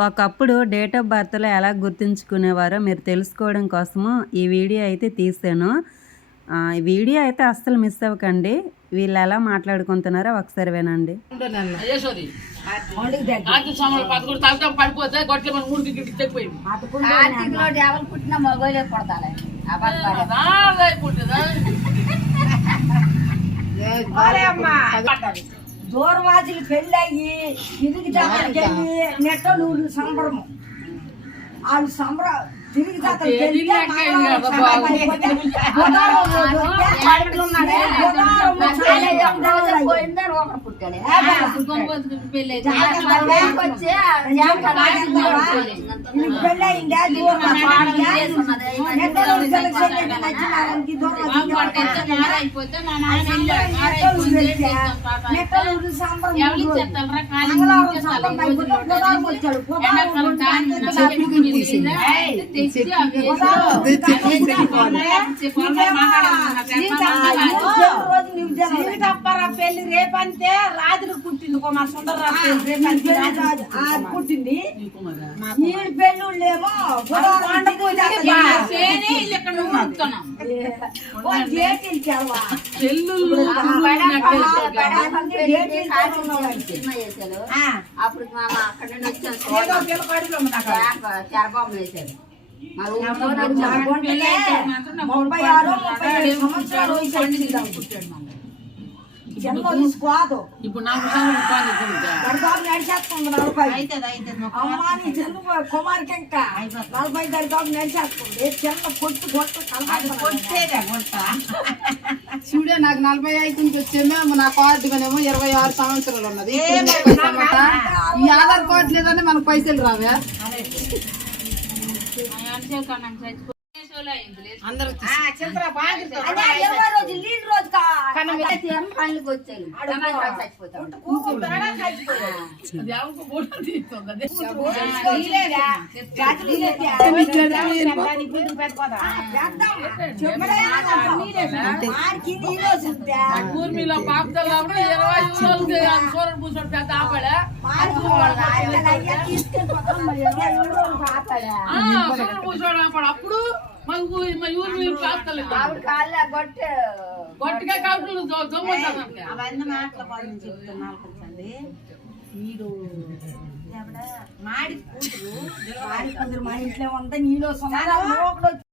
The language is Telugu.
ఒకప్పుడు డేట్ ఆఫ్ బర్త్లో ఎలా గుర్తుంచుకునేవారో మీరు తెలుసుకోవడం కోసము ఈ వీడియో అయితే తీసాను. ఈ వీడియో అయితే అస్సలు మిస్ అవ్వకండి. వీళ్ళు ఎలా మాట్లాడుకుంటున్నారో ఒకసారి వినండి. దూరవాసులు పెళ్ళయ్యి తిరిగి జాతరకి వెళ్ళి నెట్టలూరు సంబరము వాళ్ళు తిరిగి జాతరకి పెళ్ళయిందా నెట్టలూరు పెళ్లి రేపంటే రాత్రి పుట్టింది మా సుందరరాజు పుట్టింది. ఈ పెళ్ళుళ్ళేమో అప్పుడు అక్కడ నుండి వచ్చాను చరబాబు వేశాడు. 36 సంవత్సరాలు ఇప్పుడు నడిచేస్తుంది 40 అమ్మాని చంద్ర కుమార్కి ఇంకా 40 దరిదాపు నడిచేస్తుంది. చిన్న పొట్టు చూడే నాకు 45 నుంచి వచ్చేమో నా కార్డుగానేమో 26 సంవత్సరాలు ఉన్నది. ఈ ఆధార్ కార్డు లేదని మనకు పైసలు రావా? ఊర్మిలో పాపదల్లో 20 సూరన్ పూసోడు పెద్ద ఆపడా పూసోడు ఆపడు. అప్పుడు గొట్టిగా కావులు అవన్నీ మాటలు చెప్తున్నా. మీరు మాడి కూతురు మా ఇంట్లో ఉంటే నీలో